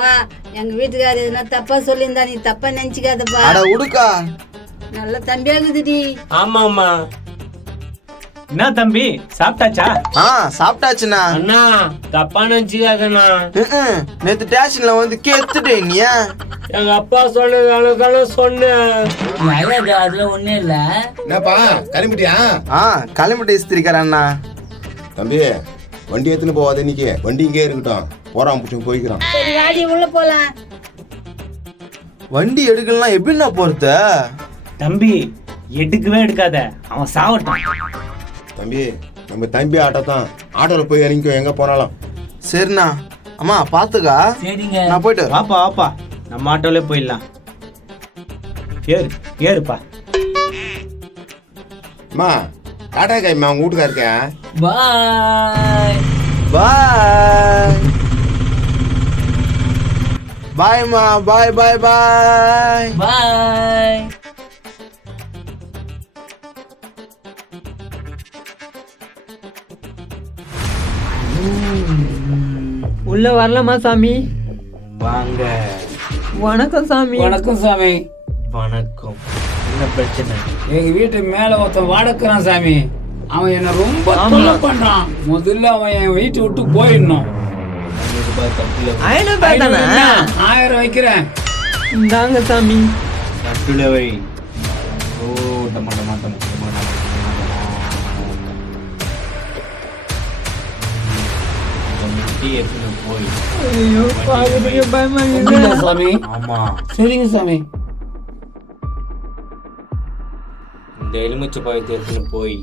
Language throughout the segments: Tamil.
பா எங்க வீட்டுக்காரர் எதுனா தப்பா சொல்லியிருந்தா நீ தப்பா நினைச்சுக்காதப்பா. அட உடுக்கா, நல்ல தம்பியாகுதுடி. ஆமா ஆமா. என்ன தம்பி சாப்பிட்டாச்சா? சாப்பிட்டாச்சுண்ணா. அண்ணா தப்பா நினைச்சுக்காதண்ணா. நேத்து ஸ்டேஷன்ல வந்து கேத்துட்டேன் நீ. எங்க அப்பா சொன்னதால சொன்னேன். அதுல ஒண்ணு இல்ல. என்னப்பா கிளம்பிட்டியா? கிளம்பிட்டு இஸ்திரிக்காரண்ணா. தம்பி வண்டி எடுத்துன்னு போவாத, இன்னைக்கு வண்டி இங்கே இருக்கட்டும், போறான் பிடிச்சி போய்க்கிறான். சரி வாடி உள்ள போலாம். வண்டி எடுக்கலாம் எப்படின்னா போறது? தம்பி எடுக்கவே எடுக்காத, அவன் சாவட்டும். தம்பி நம்ம தம்பி ஆட்டோ தான், ஆட்டோல போய் இறங்கிக்கோ எங்க போனாலும். சரிண்ணா. அம்மா பாத்துக்கா. சரிங்க, நான் போயிட்டு வாப்பா வாப்பா, நம்ம ஆட்டோலே போயிடலாம். ஏறுப்பா. அம்மா டாடா கைமா உங்க வீட்டுக்கா இருக்கேன். பாய் பாய் பாய்மா. பாய் பாய் பாய் பாய். உள்ள வரலாமா சாமி? வாங்க. வணக்கம் சாமி. வணக்கம் சாமி. வணக்கம். என்ன பிரச்சனை? எங்க வீட்டு மேல ஒருத்தன் வாடக்கிறான் சாமி. அவன் என்ன ரொம்ப தொல்லை பண்றான். முதல்ல அவன் என் வீட்டை விட்டு போயிடணும். 1000 வைக்கிறேன். இந்தாங்க சாமி. கட்டுல வை. ஓ போய் ஐயோ பாக்குறீங்க பயமா அப்படியா சாமி? ஆமா. சரிங்க சாமி. இந்த எலுமிச்சை பழத்தை எடுத்துன்னு போய்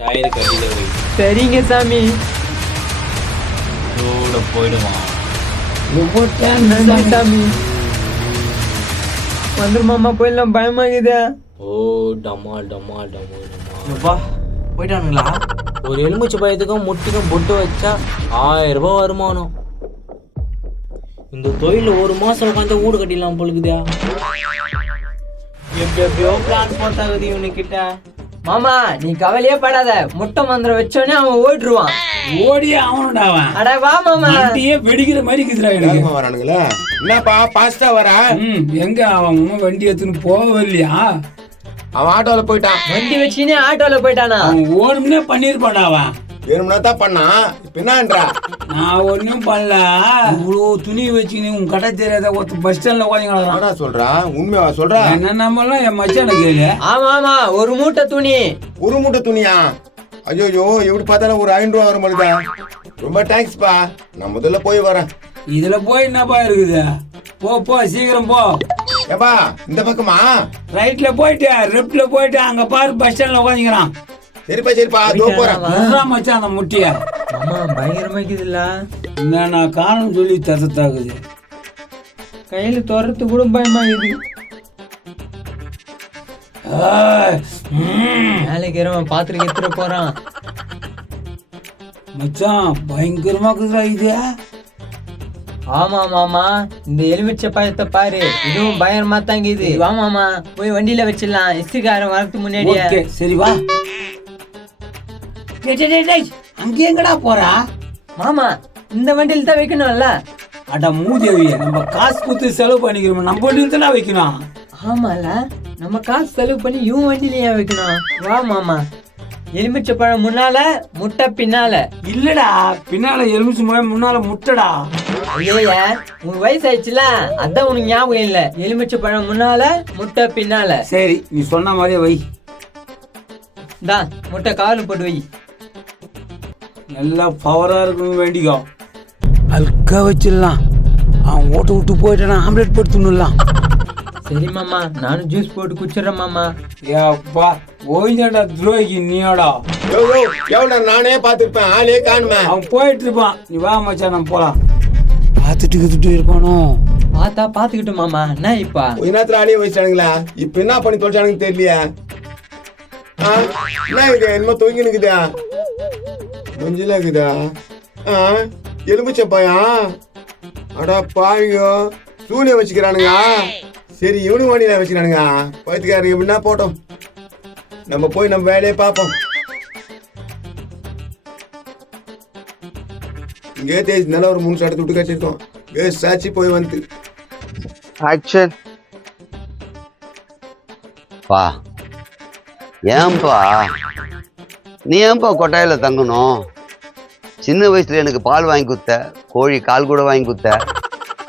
டயர் கட்டில வை. சரிங்க சாமி. இதோட போயிடுவான். ரொம்ப நன்றி தேங்க்ஸ் சாமி. சாமி. வந்துருமாமா போயிடலாம், பயமாகுதே. ஓ டமால் டமால் டமால் டமால். அப்பா போயிட்டானுங்களா? ஒரு எலுமிச்சை பழத்துக்கும் முட்டிக்கும் பொட்டு வச்சா 1000 ரூபாய் வருமானம். இந்த தொழில ஒரு மாசம் உட்காந்து வீடு கட்டிடலாம் போலுக்குதா. எப்படியோ பிளான் போட்டாகுது இவனுக்கிட்ட. மாமா நீ கவலையே படாத, முட்டை மந்திரம் வச்சோடனே அவன் ஓடிடுவான். ஓடியே அவனோட அவன். அட வா மாமா. வண்டியே வெடிக்கிற மாதிரி இருக்குதுடா எனக்கு. வேகமா வரானுங்களா? என்னப்பா பாஸ்டா வரா? எங்க அவன் வண்டி எடுத்துன்னு போகவே இல்லையா? அவன் ஆட்டோல போயிட்டான். வண்டி வச்சுனே ஆட்டோல போயிட்டானா? அவன் ஓடும்னே பண்ணிருப்பாடா அவன். வேணும்னா தான் பண்ணான், இப்ப என்னன்றா? நான் ஒன்னும் பண்ணல. இவ்வளோ துணி வச்சுன்னு உன் கடை தெரியாத ஒருத்தர் பஸ் ஸ்டாண்ட்ல உட்காந்து ஆனா சொல்றான், உண்மையா சொல்றா? என்ன நம்மளாம் என் மச்சான கேளு. ஆமா ஆமா, ஒரு மூட்டை துணி. ஒரு மூட்டை துணியா? ஐயோ எப்படி பார்த்தாலும் ஒரு 500 ரூபா வரும் போலுதா. ரொம்ப தேங்க்ஸ்பா, நான் முதல்ல போய் வரேன். இதுல போய் என்னப்பா இருக்குது? போ சீக்கிரம் போ. ஏப்பா இந்த பக்கமா? ரைட்ல போயிட்டு லெப்ட்ல போயிட்டு அங்க பாரு பஸ் ஸ்டாண்ட்ல உட்காந்துக்கிறான். சரிப்பா தோ போறேன். மச்சான் அந்த முட்டிய ஆமா பயங்கரமா இருக்குதுல்ல. என்ன காரணம் சொல்லி தசத்தாகுது. கையில தோறது கூட பயமாகுது. வேலைக்கு இரவன் பாத்திரம் எடுத்துட்டு போறான். மச்சான் பயங்கரமா இருக்குதுடா இது. ஆமா மாமா, இந்த எலுமிச்சை பழத்தை பாரு, இதுவும் பயங்கரமா தாங்க இது. வா மாமா போய் வண்டியில வச்சிடலாம், இஸ்திரிக்காரன் வரதுக்கு முன்னாடியே. ஓகே சரி வா. அங்கே எங்கடா போறா? மாமா இந்த வண்டியில தான் வைக்கணும்ல. அட மூதேவிய, நம்ம காசு கொடுத்து செலவு பண்ணிக்கிறோம், நம்ம வண்டியில தானே வைக்கணும். ஆமால, நம்ம காசு செலவு பண்ணி இவன் வண்டியில ஏன் வைக்கணும்? வா மாமா. எலுமிச்சை பழம் முன்னால, முட்டை பின்னால. இல்லடா, பின்னால எலுமிச்சை பழம் முன்னால முட்டடா. ஐயா உன் வயசு ஆயிடுச்சுல, அதான் உனக்கு ஞாபகம் இல்ல. எலுமிச்சை பழம் முன்னால, முட்டை பின்னால. சரி நீ சொன்ன மாதிரியே வை. தான் முட்டை காவல் போட்டு வை. நல்லா பவரா இருக்கணும் வேண்டிக்கோ. அல்கா வச்சிடலாம். அவன் ஓட்ட விட்டு போயிட்டானா ஆம்லெட் போட்டு தின்னுடலாம். சரி மாமா, நானும் ஜூஸ் போட்டு குடிச்சிடுறேன் மாமா. ஏப்பா ஓய்தாடா துரோகி நீயோடா. எவ்வளோ நானே பார்த்துருப்பேன், ஆளே காணுமே. அவன் போயிட்டு இருப்பான். நீ வா மச்சான் நம்ம போலாம். பார்த்துட்டு இருப்பானோ? பார்த்தா பாத்துக்கிட்டு மாமா. என்ன இப்ப கொஞ்ச நேரத்துல ஆளே வச்சிட்டானுங்களா? இப்ப என்ன பண்ணி தொலைச்சானுங்க தெரியலையா? என்ன இது என்னமோ தொங்கி நிக்குதா? மஞ்சளா இருக்குதா? எலுமிச்சை பையன். அடா பாவியோ, சூனிய வச்சுக்கிறானுங்க. சரி இவனு வண்டியில வச்சுக்கிறானுங்க. பைத்துக்காரங்க எப்படின்னா போட்டோம், நம்ம போய் நம்ம வேலையை பார்ப்போம். இங்கே தேய்ச்சி நல்லா ஒரு 3 சாட்டை விட்டு கட்டிருக்கோம். சாட்சி போய் வந்து ஆக்ஷன். பா ஏன்பா நீ ஏன்பா கொட்டாயில தங்கணும்? சின்ன வயசுல எனக்கு பால் வாங்கி கொடுத்த, கோழி கால் கூட வாங்கி கொடுத்த,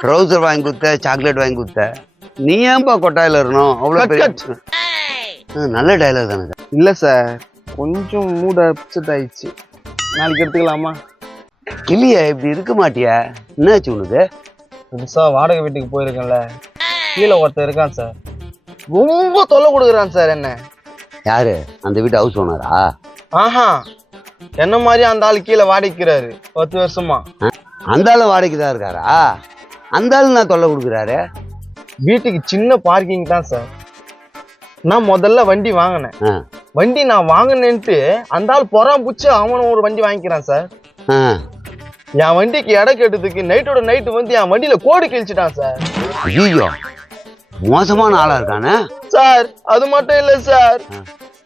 ட்ரௌசர் வாங்கி கொடுத்த, சாக்லேட் வாங்கி கொடுத்த. நீ ஏன்பா கொட்டாயில இருக்கணும்? அவ்வளோ பெரிய நல்ல டைலாக் தானே. இல்லை சார், கொஞ்சம் மூட் அப்செட் ஆயிடுச்சு. நாளைக்கு எடுத்துக்கலாமா? கிளியா இப்படி இருக்க மாட்டியா? என்னாச்சு உனக்கு? புதுசாக வாடகை வீட்டுக்கு போயிருக்கேன்ல, கீழே ஒருத்தர் இருக்கான் சார், ரொம்ப தொல்லை கொடுக்குறான் சார் என்ன. யாரு? அந்த வீட்டு ஹவுஸ் ஓனரா? ஆஹா, என்ன மாதிரி அந்த ஆள் கீழே வாடகைக்கிறாரு 10 வருஷமா. அந்த ஆளு வாடகைக்கு தான் இருக்காரா? அந்த ஆளு நான் தொல்லை கொடுக்குறாரு. வீட்டுக்கு சின்ன பார்க்கிங் தான் சார். நான் முதல்ல வண்டி வாங்கினேன். ஆ. வண்டி நான் வாங்கினேன்ட்டு அந்த ஆள் புறம் புச்சு அவனை ஒரு வண்டி வாங்கிக்கிறான் சார். ஆ. என் வண்டிக்கு இடம் கேட்டதுக்கு நைட்டோட நைட்டு வந்து என் வண்டியில கோடு கிழிச்சிட்டான் சார். ஐயோ, மோசமான ஆளா இருக்கானே. சார் அது மட்டும் இல்ல சார்,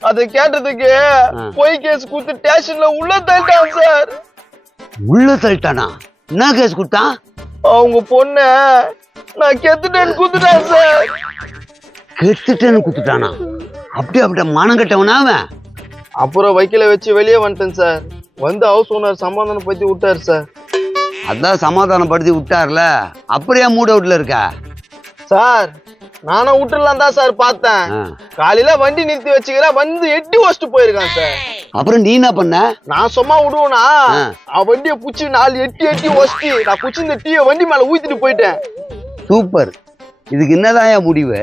அதை கேட்டதுக்கு பொய் கேஸ் கொடுத்து ஸ்டேஷன்ல உள்ள தள்ளிட்டான் சார். உள்ள தள்ளிட்டானா? என்ன கேஸ் கொடுத்தான்? அவங்க பொண்ண நான் கெத்துட்டேன்னு குத்துட்டான் சார். கெத்துட்டேன்னு குத்துட்டானா? அப்படியே மானம் கட்டவனா அவன்? அப்புறம் வைக்கல வச்சு வெளியே வந்துட்டேன் சார். வந்து ஹவுஸ் ஓனர் சமாதானம் பத்தி விட்டாரு சார். அதான் சமாதானப்படுத்தி விட்டார்ல, அப்படியே மூட் அவுட்ல இருக்கா? சார் நானும் விட்டுலாம் தான் சார் பார்த்தேன். காலையில வண்டி நிறுத்தி வச்சுக்கிறேன், வந்து எட்டி வச்சுட்டு போயிருக்கான் சார். அப்புறம் நீ என்ன பண்ண? நான் சும்மா விடுவேனா, அவன் வண்டியை புடிச்சு 4 எட்டி வச்சுட்டு நான் புடிச்சு இந்த டீயை வண்டி மேல ஊத்திட்டு போயிட்டேன். சூப்பர். இதுக்கு என்னதான் முடிவு?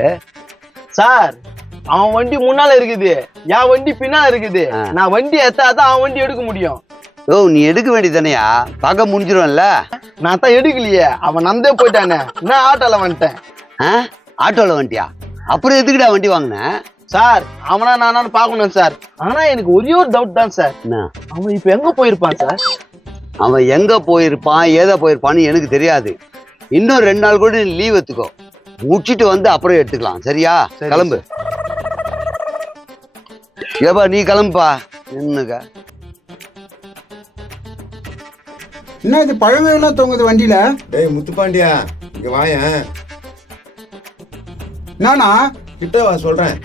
சார் அவன் வண்டி முன்னால இருக்குது, என் வண்டி பின்னால இருக்குது. நான் வண்டி எடுத்தாதான் அவன் வண்டி எடுக்க முடியும். ஓ, நீ எடுக்க வேண்டியதானையா? பார்க்க முடிஞ்சிரும்ல. நான் தான் எடுக்கலையே, அவன் நந்தே போயிட்டானே. நான் ஆட்டோல வந்துட்டேன். ஆட்டோல வண்டியா? அப்புறம் எதுக்குடா வண்டி வாங்கின? சார் அவனா நானான்னு பாக்கணும் சார். ஆனா எனக்கு ஒரே ஒரு டவுட் தான் சார், அவன் இப்ப எங்க போயிருப்பான் சார்? அவன் எங்க போயிருப்பான், ஏதா போயிருப்பான்னு எனக்கு தெரியாது. இன்னும் 2 நாள் கூட நீ லீவ் எடுத்துக்கோ, முடிச்சிட்டு வந்து அப்புறம் எடுத்துக்கலாம். சரியா? கிளம்பு. ஏப்பா நீ கிளம்புப்பா. என்னக்கா என்ன இது பழமையெல்லாம் தொங்குது வண்டியில? டேய் முத்துப்பாண்டியா, இங்க வாயேன். நானா கிட்ட வா சொல்றேன்.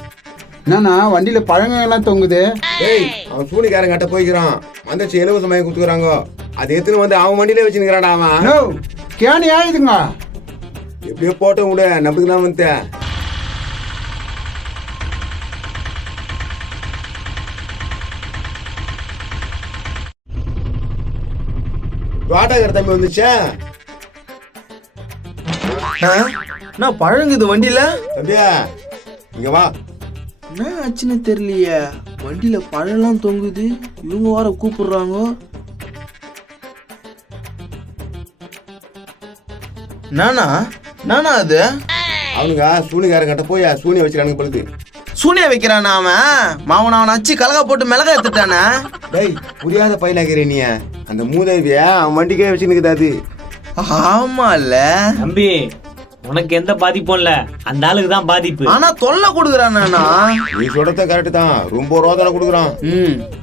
என்னண்ணா வண்டியில பழமையெல்லாம் தொங்குது? டேய் அவன் சூனிக்காரன் கட்ட போய்க்கிறான், வந்துச்சு இலவசமாக குத்துக்கிறாங்க. அதை எடுத்துன்னு வந்து அவன் வண்டியில வச்சுக்கிறான்டா அவன். நோ கேனி ஆயுதுங்க. எப்படியோ போட்ட விட நம்புக்கு தான் வந்து. வாடகை தம்பி வந்துச்சா? நான் பழங்குது வண்டியில. தம்பியா இங்க வா. என்ன ஆச்சுன்னு தெரியலையே, வண்டியில பழம்லாம் தொங்குது, இவங்க வர கூப்பிடுறாங்க. நானா அது? அவனுங்க சூனிகாரன் கட்ட போய் சூனிய வச்சுக்கிறானுங்க பொழுது. சூனிய வைக்கிறானா அவன்? அவன் அச்சு கலகா போட்டு மிளகா எடுத்துட்டானே. டேய் புரியாத பையனாக்கிறே நீ. அந்த மூதேவிய அவன் வண்டிக்கே வச்சுன்னு அது. ஆமால தம்பி, உனக்கு எந்த பாதிப்பும் இல்ல, அந்த ஆளுக்கு தான் பாதிப்பு. ஆனா தொல்லை கொடுக்குறானா? நீ சொல்றத கரெக்ட் தான், ரொம்ப ரோதனை கொடுக்குறான்.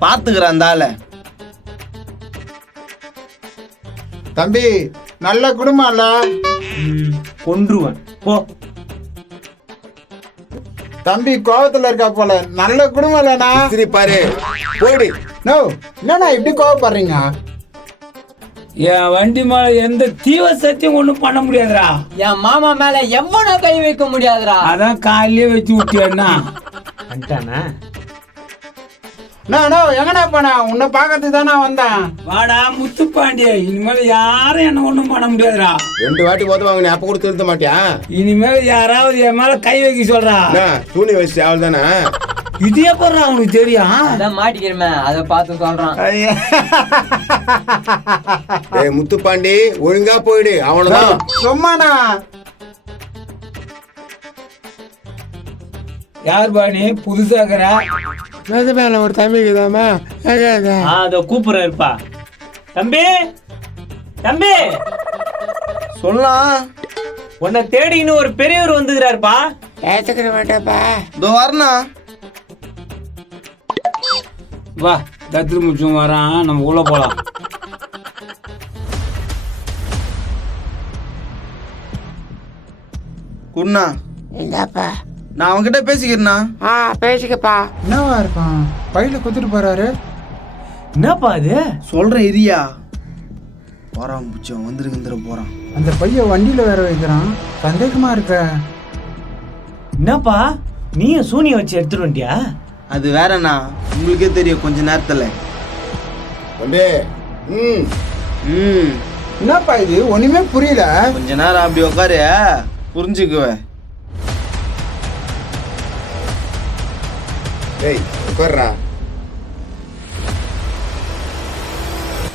பாத்துக்கிறான் அந்த ஆள. தம்பி நல்ல குடும்பம் இல்ல? கொன்றுவன் போ. தம்பி கோபத்துல இருக்கா போல. நல்ல குடும்பம் இல்லண்ணா. சரி பாரு போயிடு. நோ என்னண்ணா இப்படி கோவப்படுறீங்க? என் வண்டி மேல எந்த தீவ சத்தியம் ஒண்ணும் பண்ண முடியாதுடா. என் மாமா மேல எவ்வளோ கை வைக்க முடியாதுடா. அதான் காலையிலே வச்சு விட்டியண்ணா. வந்துட்டானா? நோ எங்கண்ணா போனா? உன்னை பாக்கிறதுக்கு தானே வந்தேன். வாடா முத்துப்பாண்டிய, இனிமேல் யாரும் என்ன ஒண்ணும் பண்ண முடியாதுடா. 2 வாட்டி போதுவாங்க, நீ அப்ப கூட திருத்த மாட்டியா? இனிமேல் யாராவது என் மேல கை வைக்க சொல்றா. சூனி வச்சு அவள் தானே. இதே போடுறா அவனுக்கு தெரியும். அதான் மாட்டிக்கிறமே, அதை பார்த்து சொல்றான். டேய் முத்துப்பாண்டி ஒழுங்கா போயிடு, அவ்வளவுதான். சும்மாண்ணா. யார் பாணி புதுசாக்குற? மேல ஒரு தம்பிக்குதாமா அதை கூப்பிடுற இருப்பா. தம்பி தம்பி சொல்லலாம். உன்னை தேடின்னு ஒரு பெரியவர் வந்துக்கிறாருப்பா. ஏத்துக்கிற மாட்டேப்பா. இதோ வரனா. வா தத்திரி முச்சும் வரான், நம்ம உள்ள போலாம். குண்ணா இந்தாப்பா. நான் அவன்கிட்ட பேசிக்கிறேண்ணா. பேசிக்கப்பா. என்னவா இருக்கான் பையில குத்துட்டு போறாரு. என்னப்பா அது? சொல்றேன் இரியா. போறான் புச்சம் வந்துருக்குந்துட போறான். அந்த பையன் வண்டியில வேற வைக்கிறான். சந்தேகமா இருக்க. என்னப்பா நீயும் சூனிய வச்சு எடுத்துட்டு வந்துட்டியா? அது வேறண்ணா, உங்களுக்கே தெரியும் கொஞ்ச நேரத்துல. தம்பி. என்னப்பா இது ஒண்ணுமே புரியல. கொஞ்ச நேரம் அப்படி உட்காரு, புரிஞ்சுக்குவ. டேய் உட்கார்றா.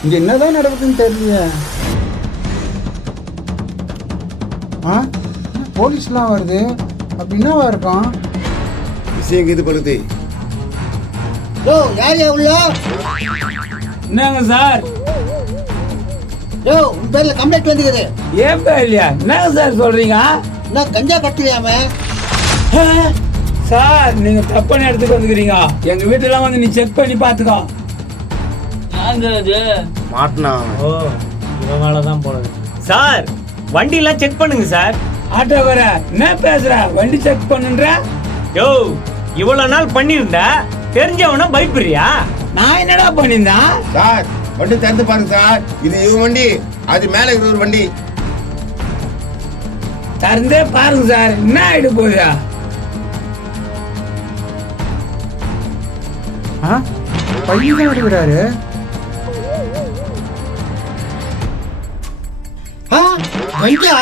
இங்க என்னதான் நடக்குதுன்னு தெரியல. போலீஸ்லாம் வருது. அப்படி என்னவா இருக்கும்? விஷயம் இது பழுது. யோ யார் உள்ள? என்னங்க சார்? யோ உன் பேர்ல கம்ப்ளைண்ட் வந்துக்குது. ஏன் இல்லையா? என்னங்க சார் சொல்றீங்க? நான் கஞ்சா கட்டுவியாம? சார் நீங்க தப்பான இடத்துக்கு வந்துக்கிறீங்க. எங்க வீட்டுல வந்து நீ செக் பண்ணி பாத்துக்கோ. மாட்டினா ஓ இவன் மேலதான் போனது. சார் வண்டியெல்லாம் செக் பண்ணுங்க சார். ஆட்டோ வர என்ன பேசுற? வண்டி செக் பண்ணுன்ற? யோ இவ்வளவு நாள் பண்ணியிருந்தா தெரிஞ்சவனா பயப்படுறியா? நான் என்னடா பண்ணிருந்தேன்? சார் வண்டி திறந்து பாருங்க சார். இது இவன் வண்டி, அது மேல இருக்கிற ஒரு வண்டி. திறந்தே பாருங்க சார். என்ன ஆயிடு போகுதா? பையன் எடுக்கிறாரு. கஞ்சா?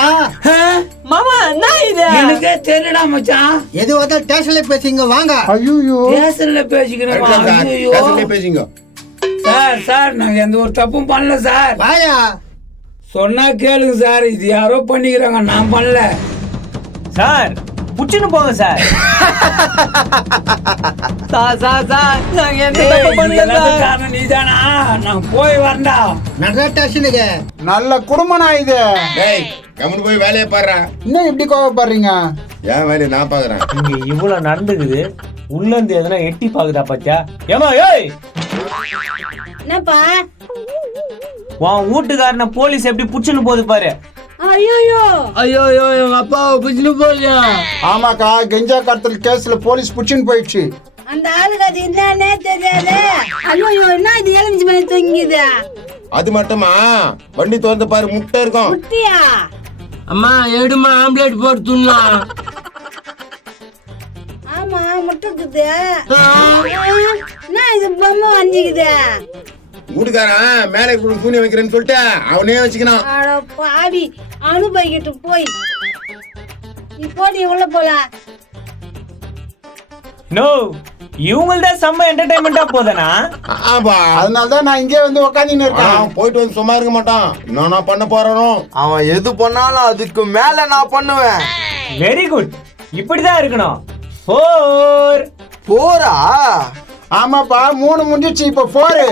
மாமா என்ன இது? எனக்கே தெரியடா மச்சான். எது வந்தாலும் ஸ்டேஷன்ல பேசிங்க வாங்க. ஐயோ பேசல பேசிக்கிறேன். ஸ்டேஷன்ல பேசிங்க. சார் சார் நாங்க எந்த ஒரு தப்பும் பண்ணல சார். வாயா. சொன்னா கேளுங்க சார். இது யாரோ பண்ணிக்கிறாங்க, நான் பண்ணல சார். புச்சுன்னு போங்க சார். சார் நாங்க எந்த தப்பு பண்ணல. காரணம் நீதானா? நான் போய் வரண்டா. நடரா ஸ்டேஷனுக்கு. நல்ல குடும்பம் இது. டேய் கம்முனு போய் வேலையை பாடுறா. இன்னும் இப்படி கோவப்படுறீங்க? ஏன் வேலையை நான் பாக்குறேன். இங்க இவ்வளவு நடந்துக்குது, உள்ள இருந்து எதனா எட்டி பாக்குதா பாத்தியா? ஏமா ஏய் என்னப்பா? உன் வீட்டுக்காரன போலீஸ் எப்படி புச்சுன்னு போகுது பாரு. ஐயோ ஐயோ எங்க அப்பாவை பிடிச்சிட்டு போறியா? ஆமாக்கா, கெஞ்சா கடத்தல் கேஸ்ல போலீஸ் புடிச்சுன்னு போயிடுச்சு. அந்த ஆளுக்கு அது என்னன்னே தெரியாது. ஐயோ என்ன இது எலுமிச்சி மணி தொங்குது. அது மட்டுமா, வண்டி திறந்து பாரு, முட்டை இருக்கும். முட்டியா? அம்மா எடுமா ஆம்லேட் போட்டு துண்ணலாம். ஆமா முட்டைக்குது. என்ன இது பொம்மை வஞ்சிக்குது? வீட்டுக்காரன் மேலே சூனியம் வைக்கிறேன்னு சொல்லிட்டு அவனே வச்சுக்கணும். அட பாவி, அனுபவிக்கிட்டு போய் நீ போடி உள்ள போலாம். நோ இவங்கள்தான் செம்ம என்டர்டைன்மெண்டா போதனா? அதனாலதான் நான் இங்கே வந்து உக்காந்து இருக்கேன். போயிட்டு வந்து சும்மா இருக்க மாட்டான். நான் பண்ண போறேனோ அவன் எது பண்ணாலும் அதுக்கு மேல நான் பண்ணுவேன். வெரி குட், இப்படிதான் இருக்கணும். 4 போறா? ஆமாப்பா, 3 முடிஞ்சிச்சு, இப்ப 4.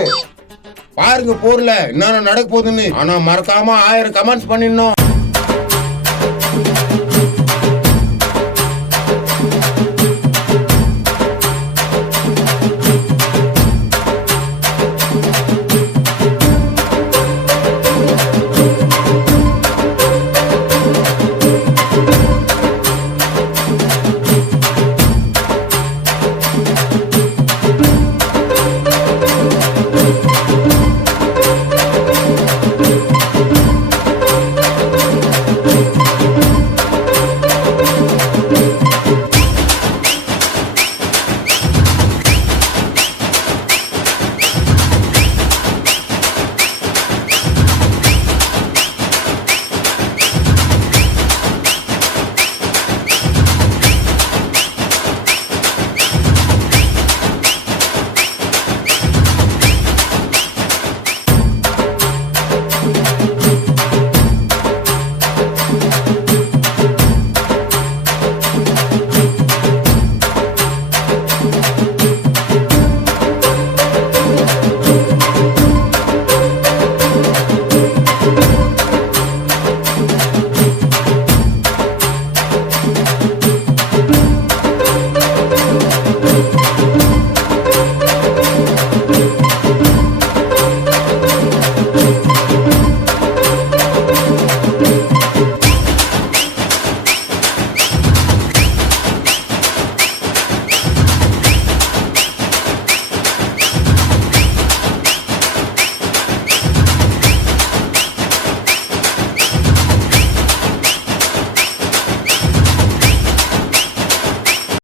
பாருங்க போர்ல என்ன நடக்க போகுதுன்னு. ஆனா மறக்காம 1000 கமெண்ட்ஸ் பண்ணிடணும்.